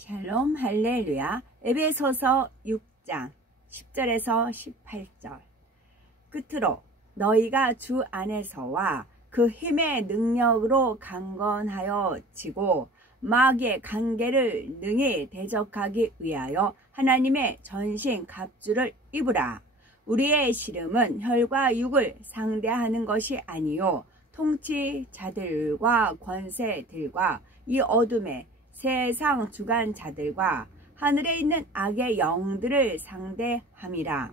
샬롬 할렐루야. 에베소서 6장 10절에서 18절 끝으로 너희가 주 안에서와 그 힘의 능력으로 강건하여 지고 마귀의 관계를 능히 대적하기 위하여 하나님의 전신 갑주를 입으라. 우리의 씨름은 혈과 육을 상대하는 것이 아니요 통치자들과 권세들과 이 어둠의 세상 주관자들과 하늘에 있는 악의 영들을 상대함이라.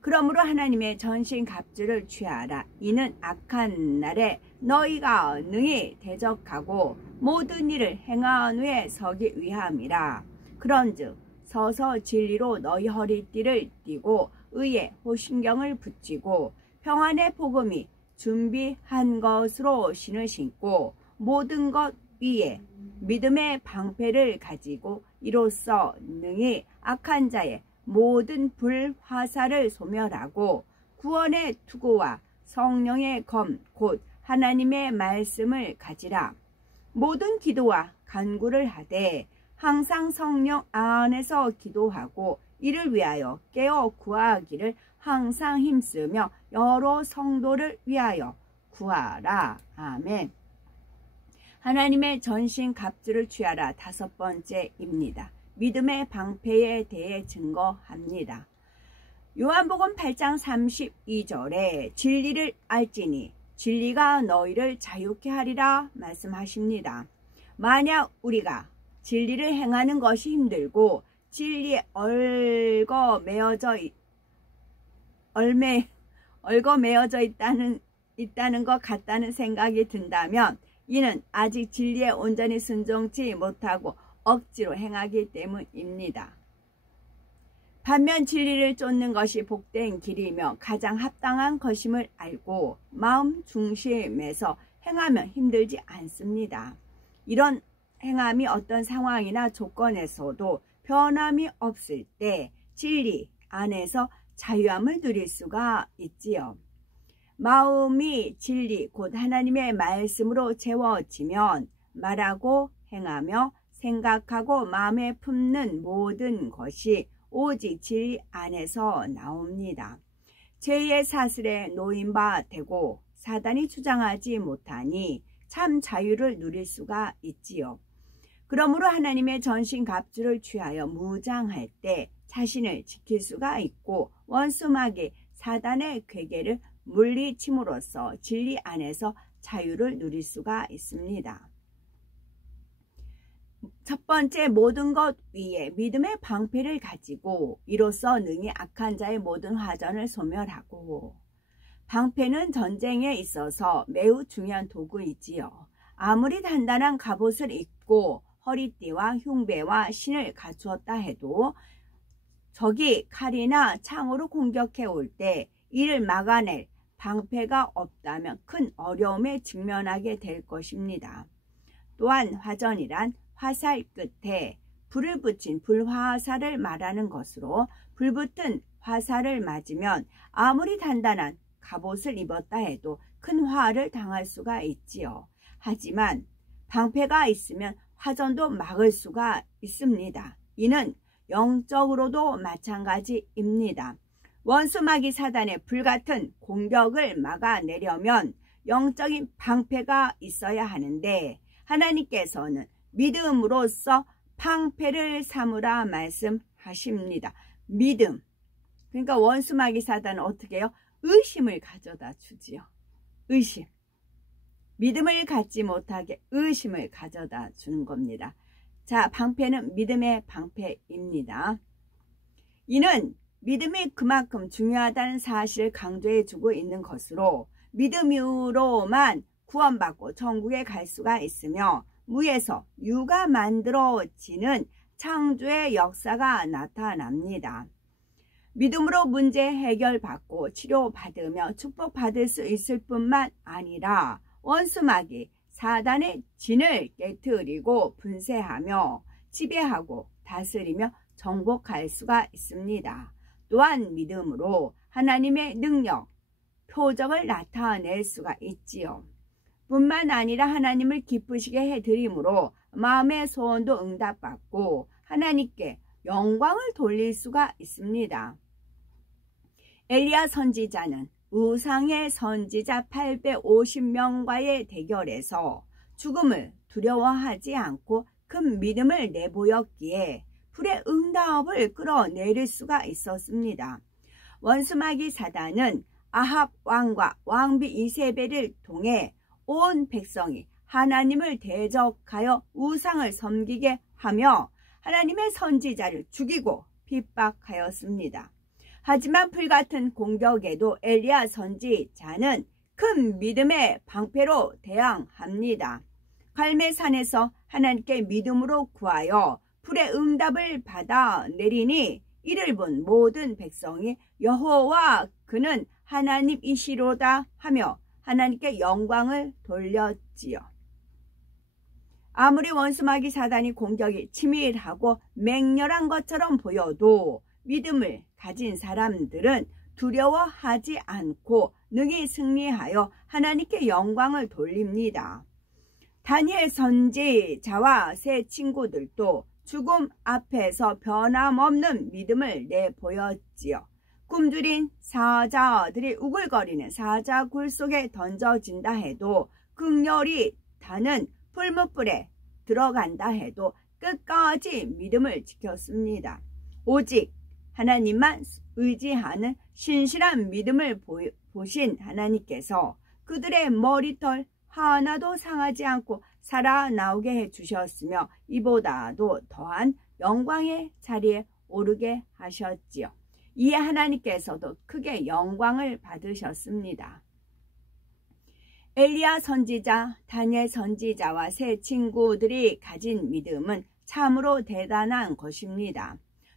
그러므로 하나님의 전신 갑주를 취하라. 이는 악한 날에 너희가 능히 대적하고 모든 일을 행한 후에 서기 위함이라. 그런즉 서서 진리로 너희 허리띠를 띠고 의의 호신경을 붙이고 평안의 복음이 준비한 것으로 신을 신고 모든 것 위에 믿음의 방패를 가지고 이로써 능히 악한 자의 모든 불화살을 소멸하고 구원의 투구와 성령의 검 곧 하나님의 말씀을 가지라. 모든 기도와 간구를 하되 항상 성령 안에서 기도하고 이를 위하여 깨어 구하기를 항상 힘쓰며 여러 성도를 위하여 구하라. 아멘. 하나님의 전신 갑주를 취하라. 5번째입니다. 믿음의 방패에 대해 증거합니다. 요한복음 8장 32절에 진리를 알지니 진리가 너희를 자유케 하리라 말씀하십니다. 만약 우리가 진리를 행하는 것이 힘들고 진리에 얽어매어져 있다는 것 같다는 생각이 든다면 이는 아직 진리에 온전히 순종치 못하고 억지로 행하기 때문입니다. 반면 진리를 쫓는 것이 복된 길이며 가장 합당한 것임을 알고 마음 중심에서 행하면 힘들지 않습니다. 이런 행함이 어떤 상황이나 조건에서도 변함이 없을 때 진리 안에서 자유함을 누릴 수가 있지요. 마음이 진리 곧 하나님의 말씀으로 채워지면 말하고 행하며 생각하고 마음에 품는 모든 것이 오직 진리 안에서 나옵니다. 죄의 사슬에 놓인 바 되고 사단이 주장하지 못하니 참 자유를 누릴 수가 있지요. 그러므로 하나님의 전신 갑주를 취하여 무장할 때 자신을 지킬 수가 있고 원수마귀 사단의 괴계를 물리침으로써 진리 안에서 자유를 누릴 수가 있습니다. 첫 번째, 모든 것 위에 믿음의 방패를 가지고 이로써 능히 악한 자의 모든 화전을 소멸하고. 방패는 전쟁에 있어서 매우 중요한 도구이지요. 아무리 단단한 갑옷을 입고 허리띠와 흉배와 신을 갖추었다 해도 적이 칼이나 창으로 공격해 올 때 이를 막아낼 방패가 없다면 큰 어려움에 직면하게 될 것입니다. 또한 화전이란 화살 끝에 불을 붙인 불화살을 말하는 것으로 불붙은 화살을 맞으면 아무리 단단한 갑옷을 입었다 해도 큰 화를 당할 수가 있지요. 하지만 방패가 있으면 화전도 막을 수가 있습니다. 이는 영적으로도 마찬가지입니다. 원수마귀 사단의 불같은 공격을 막아내려면 영적인 방패가 있어야 하는데 하나님께서는 믿음으로써 방패를 삼으라 말씀하십니다. 믿음. 그러니까 원수마귀 사단은 어떻게 해요? 의심을 가져다 주지요. 의심. 믿음을 갖지 못하게 의심을 가져다 주는 겁니다. 자, 방패는 믿음의 방패입니다. 이는 믿음이 그만큼 중요하다는 사실을 강조해 주고 있는 것으로 믿음으로만 구원받고 천국에 갈 수가 있으며 무에서 유가 만들어지는 창조의 역사가 나타납니다. 믿음으로 문제 해결받고 치료받으며 축복받을 수 있을 뿐만 아니라 원수마귀 사단의 진을 깨트리고 분쇄하며 지배하고 다스리며 정복할 수가 있습니다. 또한 믿음으로 하나님의 능력, 표적을 나타낼 수가 있지요. 뿐만 아니라 하나님을 기쁘시게 해드림으로 마음의 소원도 응답받고 하나님께 영광을 돌릴 수가 있습니다. 엘리야 선지자는 우상의 선지자 850명과의 대결에서 죽음을 두려워하지 않고 큰 믿음을 내보였기에 불의 응답을 끌어내릴 수가 있었습니다. 원수마귀 사단은 아합 왕과 왕비 이세벨을 통해 온 백성이 하나님을 대적하여 우상을 섬기게 하며 하나님의 선지자를 죽이고 핍박하였습니다. 하지만 불같은 공격에도 엘리야 선지자는 큰 믿음의 방패로 대항합니다. 갈멜산에서 하나님께 믿음으로 구하여 불의 응답을 받아 내리니 이를 본 모든 백성이 여호와 그는 하나님이시로다 하며 하나님께 영광을 돌렸지요. 아무리 원수마귀 사단이 공격이 치밀하고 맹렬한 것처럼 보여도 믿음을 가진 사람들은 두려워하지 않고 능히 승리하여 하나님께 영광을 돌립니다. 다니엘 선지자와 세 친구들도 죽음 앞에서 변함없는 믿음을 내보였지요. 굶주린 사자들이 우글거리는 사자굴 속에 던져진다 해도 극렬히 타는 풀무불에 들어간다 해도 끝까지 믿음을 지켰습니다. 오직 하나님만 의지하는 신실한 믿음을 보신 하나님께서 그들의 머리털 하나도 상하지 않고 살아나오게 해주셨으며 이보다도 더한 영광의 자리에 오르게 하셨지요. 이에 하나님께서도 크게 영광을 받으셨습니다. 엘리야 선지자, 다니엘 선지자와 세 친구들이 가진 믿음은 참으로 대단한 것입니다.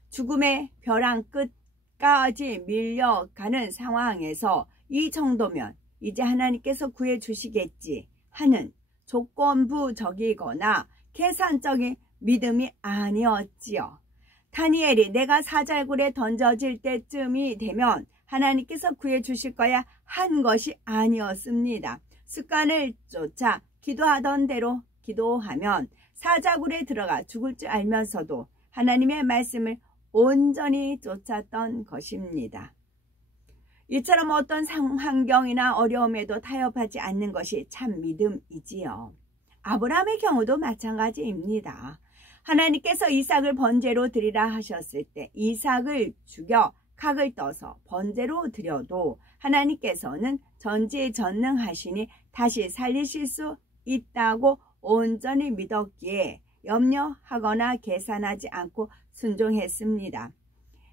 죽음의 벼랑 끝까지 밀려가는 상황에서 이 정도면 이제 하나님께서 구해주시겠지 하는 조건부적이거나 계산적인 믿음이 아니었지요. 다니엘이 내가 사자굴에 던져질 때쯤이 되면 하나님께서 구해주실 거야 한 것이 아니었습니다. 습관을 쫓아 기도하던 대로 기도하면 사자굴에 들어가 죽을 줄 알면서도 하나님의 말씀을 온전히 쫓았던 것입니다. 이처럼 어떤 환경이나 어려움에도 타협하지 않는 것이 참 믿음이지요. 아브라함의 경우도 마찬가지입니다. 하나님께서 이삭을 번제로 드리라 하셨을 때 이삭을 죽여 각을 떠서 번제로 드려도 하나님께서는 전지전능하시니 다시 살리실 수 있다고 온전히 믿었기에 염려하거나 계산하지 않고 순종했습니다.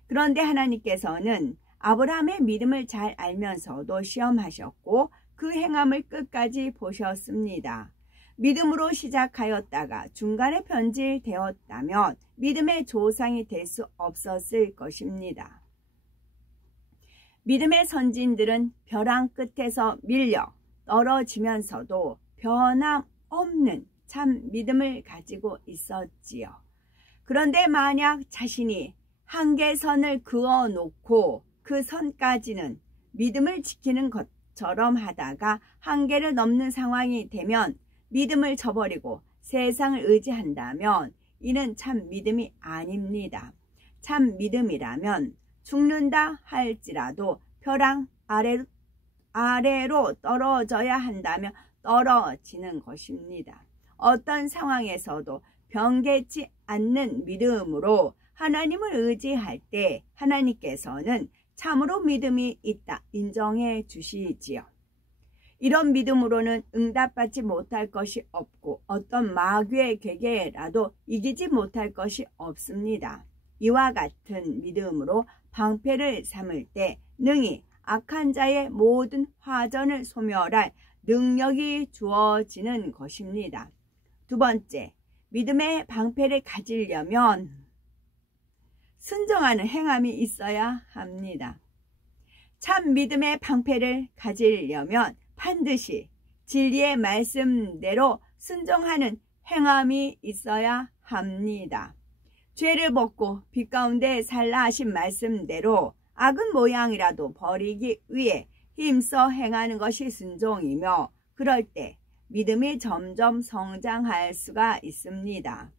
그런데 하나님께서는 아브라함의 믿음을 잘 알면서도 시험하셨고 그 행함을 끝까지 보셨습니다. 믿음으로 시작하였다가 중간에 변질되었다면 믿음의 조상이 될 수 없었을 것입니다. 믿음의 선진들은 벼랑 끝에서 밀려 떨어지면서도 변함없는 참 믿음을 가지고 있었지요. 그런데 만약 자신이 한계선을 그어놓고 그 선까지는 믿음을 지키는 것처럼 하다가 한계를 넘는 상황이 되면 믿음을 저버리고 세상을 의지한다면 이는 참 믿음이 아닙니다. 참 믿음이라면 죽는다 할지라도 벼랑 아래로 떨어져야 한다면 떨어지는 것입니다. 어떤 상황에서도 변개치 않는 믿음으로 하나님을 의지할 때 하나님께서는 참으로 믿음이 있다 인정해 주시지요. 이런 믿음으로는 응답받지 못할 것이 없고 어떤 마귀의 괴계라도 이기지 못할 것이 없습니다. 이와 같은 믿음으로 방패를 삼을 때 능히 악한 자의 모든 화전을 소멸할 능력이 주어지는 것입니다. 두 번째, 믿음의 방패를 가지려면 순종하는 행함이 있어야 합니다. 참 믿음의 방패를 가지려면 반드시 진리의 말씀대로 순종하는 행함이 있어야 합니다. 죄를 벗고 빛 가운데 살라 하신 말씀대로 악은 모양이라도 버리기 위해 힘써 행하는 것이 순종이며 그럴 때 믿음이 점점 성장할 수가 있습니다.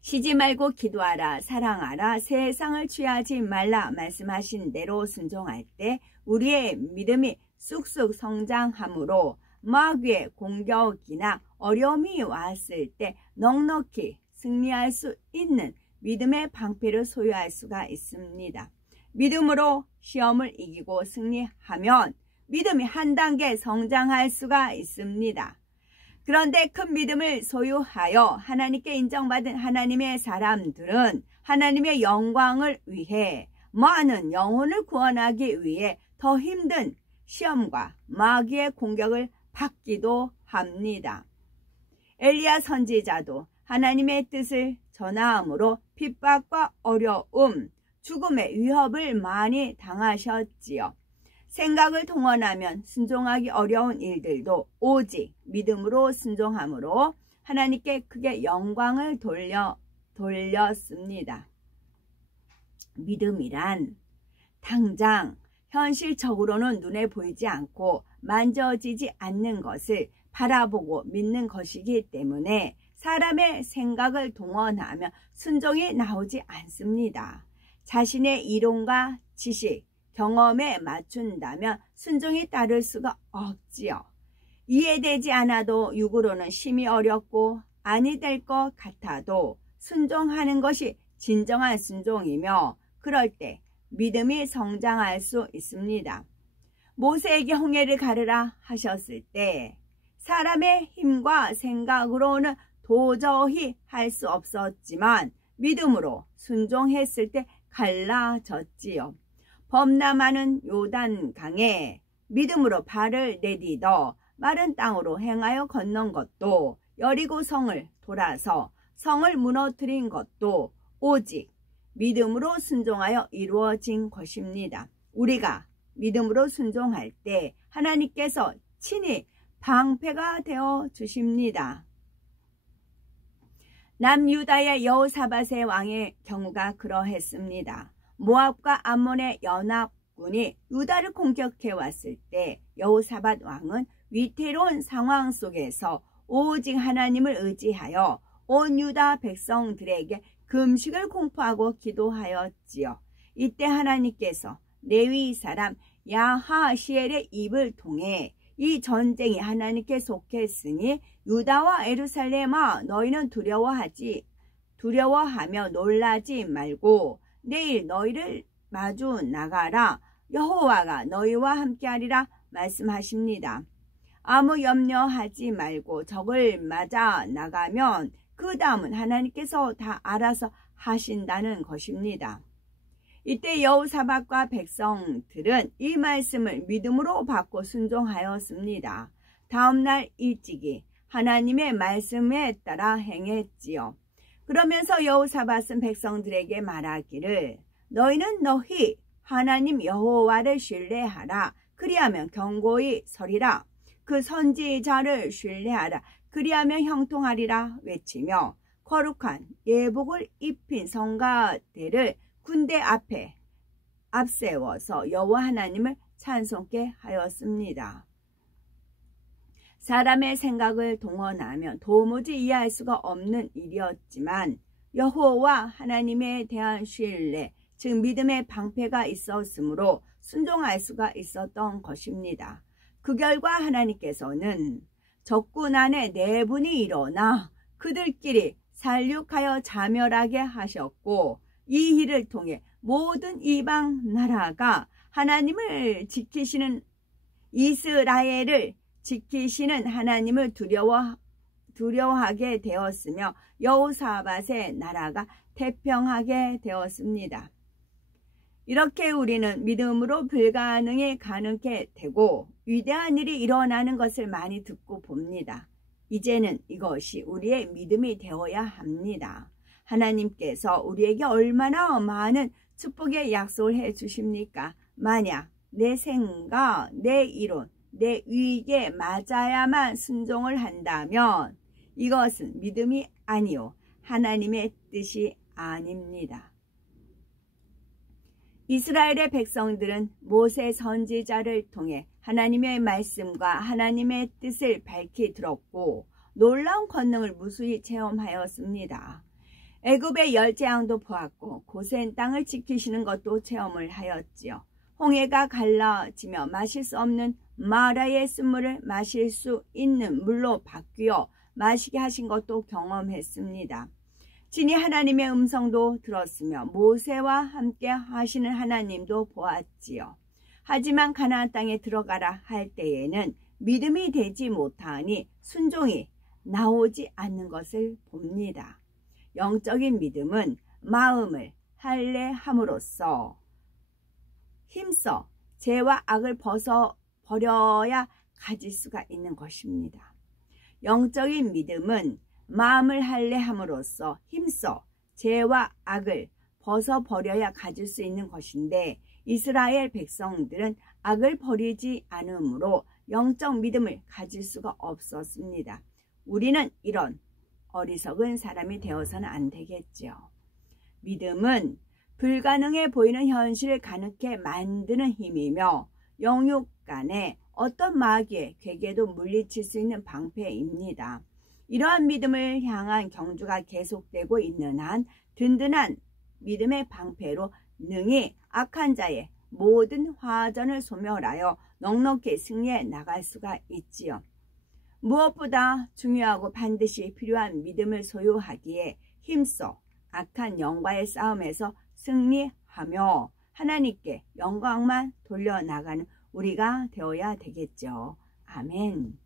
쉬지 말고 기도하라, 사랑하라, 세상을 취하지 말라 말씀하신 대로 순종할 때 우리의 믿음이 쑥쑥 성장하므로 마귀의 공격이나 어려움이 왔을 때 넉넉히 승리할 수 있는 믿음의 방패를 소유할 수가 있습니다. 믿음으로 시험을 이기고 승리하면 믿음이 한 단계 성장할 수가 있습니다. 그런데 큰 믿음을 소유하여 하나님께 인정받은 하나님의 사람들은 하나님의 영광을 위해 많은 영혼을 구원하기 위해 더 힘든 시험과 마귀의 공격을 받기도 합니다. 엘리야 선지자도 하나님의 뜻을 전함으로 핍박과 어려움, 죽음의 위협을 많이 당하셨지요. 생각을 동원하면 순종하기 어려운 일들도 오직 믿음으로 순종함으로 하나님께 크게 영광을 돌렸습니다. 믿음이란 당장 현실적으로는 눈에 보이지 않고 만져지지 않는 것을 바라보고 믿는 것이기 때문에 사람의 생각을 동원하면 순종이 나오지 않습니다. 자신의 이론과 지식, 경험에 맞춘다면 순종이 따를 수가 없지요. 이해되지 않아도 육으로는 심히 어렵고 아니 될 것 같아도 순종하는 것이 진정한 순종이며 그럴 때 믿음이 성장할 수 있습니다. 모세에게 홍해를 가르라 하셨을 때 사람의 힘과 생각으로는 도저히 할 수 없었지만 믿음으로 순종했을 때 갈라졌지요. 범람하는 요단강에 믿음으로 발을 내딛어 마른 땅으로 행하여 건넌 것도 여리고 성을 돌아서 성을 무너뜨린 것도 오직 믿음으로 순종하여 이루어진 것입니다. 우리가 믿음으로 순종할 때 하나님께서 친히 방패가 되어 주십니다. 남유다의 여호사밧의 왕의 경우가 그러했습니다. 모압과 암몬의 연합군이 유다를 공격해 왔을 때 여호사밧 왕은 위태로운 상황 속에서 오직 하나님을 의지하여 온 유다 백성들에게 금식을 공포하고 기도하였지요. 이때 하나님께서 레위 사람 야하시엘의 입을 통해 이 전쟁이 하나님께 속했으니 유다와 예루살렘아 너희는 두려워하며 놀라지 말고 내일 너희를 마주 나가라. 여호와가 너희와 함께하리라 말씀하십니다. 아무 염려하지 말고 적을 맞아 나가면 그 다음은 하나님께서 다 알아서 하신다는 것입니다. 이때 여호사밧과 백성들은 이 말씀을 믿음으로 받고 순종하였습니다. 다음날 일찍이 하나님의 말씀에 따라 행했지요. 그러면서 여호사밧은 백성들에게 말하기를 너희는 너희 하나님 여호와를 신뢰하라. 그리하면 견고히 서리라. 그 선지자를 신뢰하라. 그리하면 형통하리라 외치며 거룩한 예복을 입힌 성가대를 군대 앞에 앞세워서 여호와 하나님을 찬송케 하였습니다. 사람의 생각을 동원하면 도무지 이해할 수가 없는 일이었지만 여호와 하나님에 대한 신뢰, 즉 믿음의 방패가 있었으므로 순종할 수가 있었던 것입니다. 그 결과 하나님께서는 적군 안에 4분이 일어나 그들끼리 살육하여 자멸하게 하셨고 이 일을 통해 모든 이방 나라가 하나님을 지키시는 이스라엘을 지키시는 하나님을 두려워하게 되었으며 여호사밧의 나라가 태평하게 되었습니다. 이렇게 우리는 믿음으로 불가능이 가능하게 되고 위대한 일이 일어나는 것을 많이 듣고 봅니다. 이제는 이것이 우리의 믿음이 되어야 합니다. 하나님께서 우리에게 얼마나 많은 축복의 약속을 해 주십니까? 만약 내 생각, 내 이론, 내 의익에 맞아야만 순종을 한다면 이것은 믿음이 아니요 하나님의 뜻이 아닙니다. 이스라엘의 백성들은 모세 선지자를 통해 하나님의 말씀과 하나님의 뜻을 밝히 들었고 놀라운 권능을 무수히 체험하였습니다. 애굽의 열재앙도 보았고 고센 땅을 지키시는 것도 체험을 하였지요. 홍해가 갈라지며 마실 수 없는 마라의 쓴물을 마실 수 있는 물로 바뀌어 마시게 하신 것도 경험했습니다. 진히 하나님의 음성도 들었으며 모세와 함께 하시는 하나님도 보았지요. 하지만 가나안 땅에 들어가라 할 때에는 믿음이 되지 못하니 순종이 나오지 않는 것을 봅니다. 영적인 믿음은 마음을 할례함으로써 힘써 죄와 악을 벗어버려야 가질 수가 있는 것입니다. 영적인 믿음은 마음을 할례함으로써 힘써 죄와 악을 벗어버려야 가질 수 있는 것인데 이스라엘 백성들은 악을 버리지 않으므로 영적 믿음을 가질 수가 없었습니다. 우리는 이런 어리석은 사람이 되어서는 안 되겠죠. 믿음은 불가능해 보이는 현실을 가능케 만드는 힘이며 영육 간에 어떤 마귀의 괴계도 물리칠 수 있는 방패입니다. 이러한 믿음을 향한 경주가 계속되고 있는 한 든든한 믿음의 방패로 능히 악한 자의 모든 화전을 소멸하여 넉넉히 승리해 나갈 수가 있지요. 무엇보다 중요하고 반드시 필요한 믿음을 소유하기에 힘써 악한 영과의 싸움에서 승리하며 하나님께 영광만 돌려나가는 우리가 되어야 되겠죠. 아멘.